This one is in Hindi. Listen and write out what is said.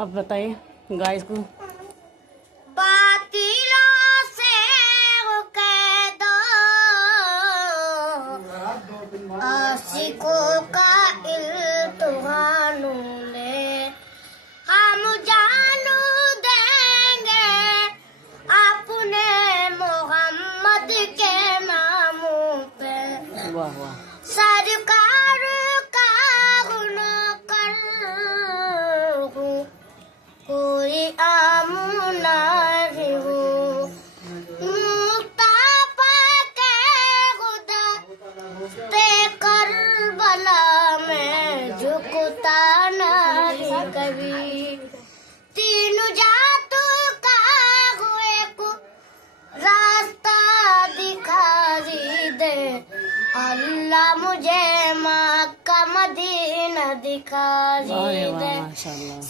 अब बताइए गाइस को। बातिलों से वो कह दो आशिकों का इल्तुहानु ले, हम जानू देंगे अपने मोहम्मद के नामों पे। वाह वाह। सरकार का गुनाह कर हूँ, कोई आम नहीं हूँ, मुस्तफा के खुदा ते करबला में झुकता नहीं कभी। तीन जातों का हुए को रास्ता दिखा दे, अल्लाह मुझे मक्का मदीना दिखा अरे वाह दे। माशाल्लाह।